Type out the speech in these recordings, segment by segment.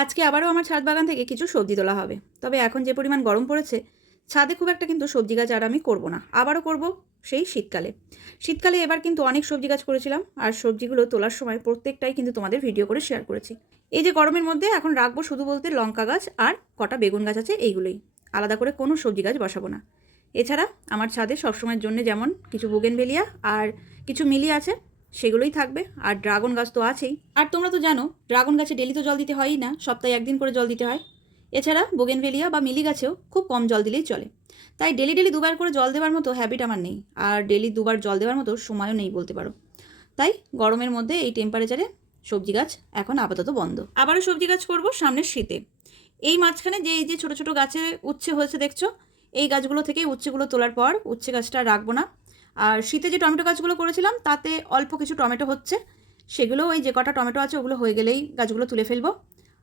আজকে আবারও আমার ছাদ বাগান থেকে কিছু সবজি তোলা হবে। তবে এখন যে পরিমাণ গরম পড়েছে, ছাদে খুব একটা কিন্তু সবজি গাছ আর আমি করব না। আবারও করব সেই শীতকালে। শীতকালে এবার কিন্তু অনেক সবজি গাছ করেছিলাম, আর সবজিগুলো তোলার সময় প্রত্যেকটাই কিন্তু তোমাদের ভিডিও করে শেয়ার করেছি। এই যে গরমের মধ্যে এখন রাখবো শুধু বলতে লঙ্কা গাছ আর কটা বেগুন গাছ আছে, এইগুলোই। আলাদা করে কোনো সবজি গাছ বসাবো না। এছাড়া আমার ছাদে সবসময়ের জন্য যেমন কিছু বোগেনভেলিয়া আর কিছু মিলি আছে, সেগুলোই থাকবে। আর ড্রাগন গাছ তো আছেই। আর তোমরা তো জানো ড্রাগন গাছে ডেলি তো জল দিতে হয়ই না, সপ্তাহে একদিন করে জল দিতে হয়। এছাড়া বোগেনভেলিয়া বা মিলি গাছেও খুব কম জল দিলেই চলে। তাই ডেলি ডেলি দুবার করে জল দেওয়ার মতো হ্যাবিট আমার নেই, আর ডেলি দুবার জল দেওয়ার মতো সময়ও নেই বলতে পারো। তাই গরমের মধ্যে এই টেম্পারেচারে সবজি গাছ এখন আপাতত বন্ধ। আবারও সবজি গাছ করব সামনের শীতে। এই মাঝখানে যে এই যে ছোটো ছোটো গাছে উচ্ছে হয়েছে দেখছো, এই গাছগুলো থেকে উচ্ছেগুলো তোলার পর উচ্ছে গাছটা রাখবো না। আর শীতে যে টমেটো গাছগুলো করেছিলাম তাতে অল্প কিছু টমেটো হচ্ছে, সেগুলো ওই যে কটা টমেটো আছে ওগুলো হয়ে গেলেই গাছগুলো তুলে ফেলবো।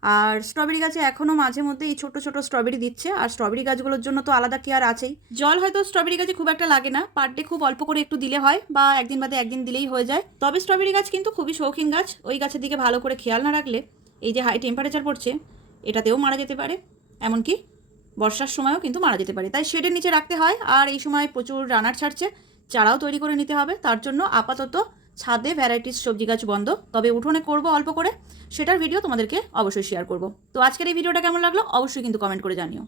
আর স্ট্রবেরি গাছে এখনও মাঝে মধ্যে এই ছোটো ছোটো স্ট্রবেরি দিচ্ছে, আর স্ট্রবেরি গাছগুলোর জন্য তো আলাদা কেয়ার আছেই। জল হয়তো স্ট্রবেরি গাছে খুব একটা লাগে না, পার ডে খুব অল্প করে একটু দিলে হয়, বা একদিন বাদে একদিন দিলেই হয়ে যায়। তবে স্ট্রবেরি গাছ কিন্তু খুবই শৌখিন গাছ, ওই গাছের দিকে ভালো করে খেয়াল না রাখলে এই যে হাই টেম্পারেচার পড়ছে এটাতেও মারা যেতে পারে, এমনকি বর্ষার সময়ও কিন্তু মারা যেতে পারে। তাই শেডের নিচে রাখতে হয়, আর এই সময় প্রচুর রানার ছাড়ছে, চারাও তৈরি করে নিতে হবে। তার জন্য আপাতত ছাদে ভ্যারাইটিস সবজি গাছ বন্ধ, তবে উঠোনে করব অল্প করে, সেটার ভিডিও তোমাদেরকে অবশ্যই শেয়ার করব। তো আজকের এই ভিডিওটা কেমন লাগলো অবশ্যই কিন্তু কমেন্ট করে জানিও।